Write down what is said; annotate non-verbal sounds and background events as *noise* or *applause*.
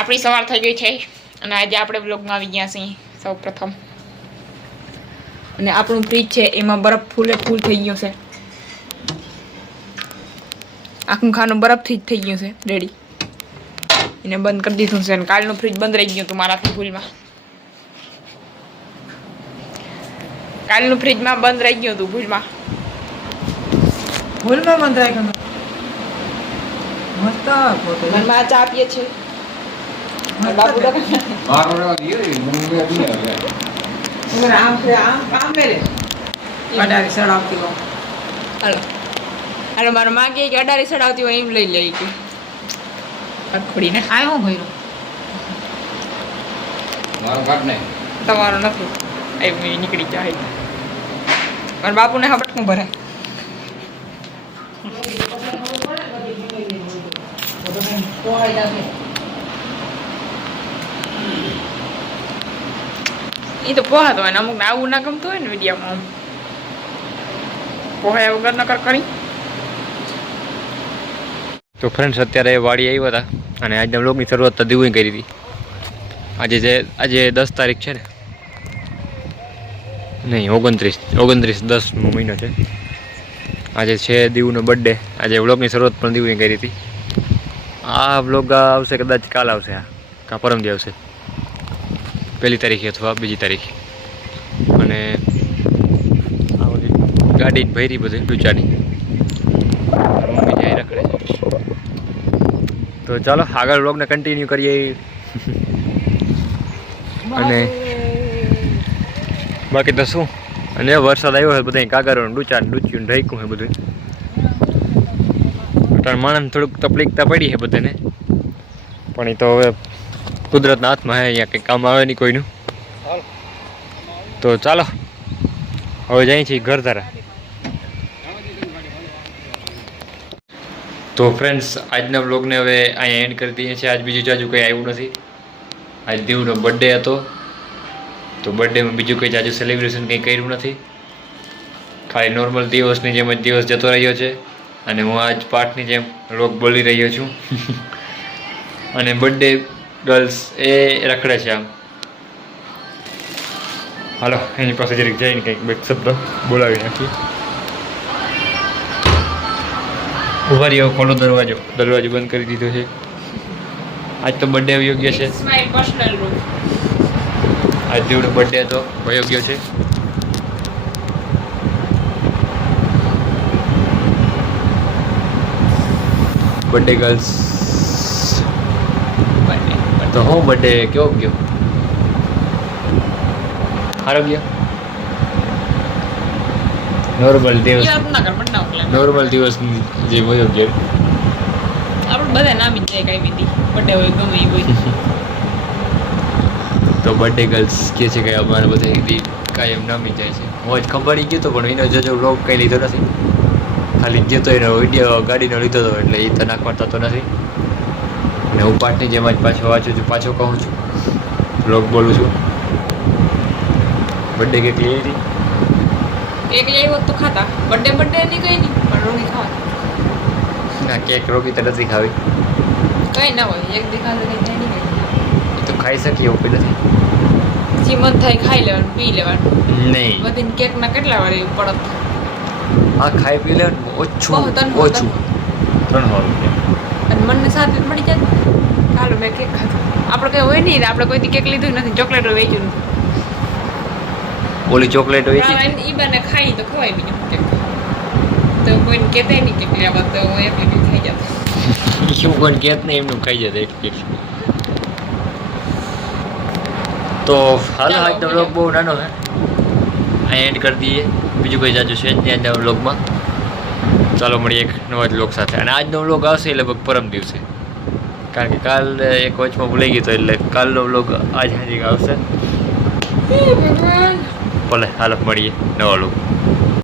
આપણી સવાર થઈ ગઈ છે અને આજે આપણે બ્લોગમાં આવી ગયા છીએ સૌ પ્રથમ. અને આપણું ફ્રીજ છે એમાં બરફ ફૂલે ફૂલ થઈ ગયો છે. આખું ખાનું બરફથી જ થઈ ગયું છે રેડી એને બંધ કરી દીધું છે અને કાલનું ફ્રીજ બંધ રહી ગયું હતું મારાથી ભૂલમાં. કાલનું ફ્રીજમાં બંધ રહી ગયું હતું ભૂલમાં. ભૂલમાં બંધ રાખે મસ્ત ઘરમાં મનમાં ચા આપીએ છીએ અને બાપુ તો ઉમર આમ છે આમ આમ મેલે અડારી સડાવતી હો હાલો હાલો મારા માં કહે કે અડારી સડાવતી હોય એમ લઈ લે કે ખોડીને આ હું ભર્યું તમારો નથી એવું એ નીકળી જાય મારા બાપુને હબટકું ભરાય એ તો પોહાતો હોય ને અમુક આવું ના ગમતું હોય ને વિડીયોમાં આમ. પોહાયા વગર કરી. તો ફ્રેન્ડ્સ અત્યારે વાડી આવ્યા હતા અને આજના બ્લોગની શરૂઆત તો દીવું કરી હતી. આજે જે, આજે દસ તારીખ છે ને. નહીં, ઓગણત્રીસ ઓગણત્રીસ દસનો મહિનો છે. આજે છે દીવનો બર્થડે આજે વ્લોગની શરૂઆત પણ દીવું કરી હતી. આ વ્લોગ આવશે કદાચ કાલ આવશે આ કાં પરમદી આવશે પહેલી તારીખે અથવા બીજી તારીખે. અને ગાડી ભરી બધી ડૂચાની. મમ્મી જાય રખડે તો ચાલો, આગળ વ્લોગને કન્ટિન્યુ કરીએ. અને બાકી તો શું? અને વરસાદ આવ્યો હોય બધા કાગરો ડૂચા ડૂચ્યું ઢાંક્યું હોય બધું માણસ થોડુંક તકલીફતા પડી છે બધાને. પણ એ તો હવે કુદરતના હાથમાં હે અહીંયા કંઈ કામ આવે નહીં કોઈનું. તો ચાલો હવે જાય છીએ ઘર ધારા તો ફ્રેન્ડ્સ આજના બ્લોગને હવે અહીંયા એન્ડ કરી દઈએ છીએ. આજ બીજું જાજુ કંઈ આવ્યું નથી. આજ દીવનો બર્થડે હતો. તો બર્થડેમાં બીજું કંઈ જાજુ સેલિબ્રેશન કંઈ કર્યું નથી. ખાલી નોર્મલ દિવસની જેમ જ દિવસ જતો રહ્યો છે. અને હું આજ પાઠની જેમ લોક બોલી રહ્યો છું. *laughs* અને બર્થડે ગર્લ્સ એ રખડે છે આમ. હાલો એની પાસે જરીક જઈને કંઈક બે શબ્દ બોલાવી નાખીએ ઊભા રહ્યો ખોલો દરવાજો. દરવાજો બંધ કરી દીધો છે. આજ તો બર્થડે યોગ્ય છે. આજ દીવનો બર્થડે હતો યોગ્ય છે. બર્થડે ગર્લ્સ તો હું બર્થડે કેવો ગયો? સારો ગયો? નોર્મલ દિવસ. નોર્મલ દિવસ જે હોય. ગયો આપણે બધા ના જાય કઈ બીજી બર્થડે હોય ગમે એ હોય. *laughs* તો બર્થડે ગર્લ્સ કે છે કે અમારે બધા દી કાયમ નામી જાય છે. હું જ ખબર ગયો તો પણ એનો જજો વ્લોગ કંઈ લીધો નથી. ખાલી ગયો તો એનો વીડિયો ગાડીનો લીધો હતો એટલે એ તો નાખવા થતો નથી. અને હું પાઠની જેમ જ પાછો વાંચું છું પાછો કહું છું. બ્લોગ બોલું છું. બર્થડે કેક લઈ એક લઈ હોત તો ખાતા બર્થડે બર્થડે ની કઈ નહીં પણ રોગી ખાવા. ના કેક રોગી તો નથી ખાવી. કઈ ના હોય એક કઈ થાય નહીં તો ખાઈ શકીએ એવું કઈ નથી. જે મન થાય ખાઈ લેવાનું પી લેવાનું. નહીં. બધીને કેક ના કેટલા વાર એવું પડત. હા ખાઈ પી લેવાનું ઓછું ઓછું. ત્રણ સો રૂપિયા. અને મનને સાથે જ મળી જાય. ચાલો મેં કેક ખાધું. આપણે કંઈ હોય નહીં આપણે કોઈથી કેક લીધું નથી ચોકલેટ વેચ્યું નથી. ઓલી ચોકલેટ હોય છે? ઈ બને ખાઈ તો ખવાય બીજું કેક. તો કોઈને કહેતા નહીં કે આ તો એમ બી ખાઈ જતો શું કોઈ કહેત નહીં એમનું ખાઈ જતા એક તો હાલ આજનો વ્લોગ બહુ નાનો હે. એન્ડ કરી દઈએ. બીજું કોઈ જાજુ છે જ નહીં આજના વ્લોગમાં ચાલો મળીએ એક નવા જ લોક સાથે. અને આજનો વ્લોગ આવશે લગભગ પરમ દિવસે. કારણ કે કાલ એક વચમાં ભૂલાઈ ગયો તો એટલે કાલનો વ્લોગ આજ હાજી આવશે. ભલે હાલો મળીએ નવા વ્લોગ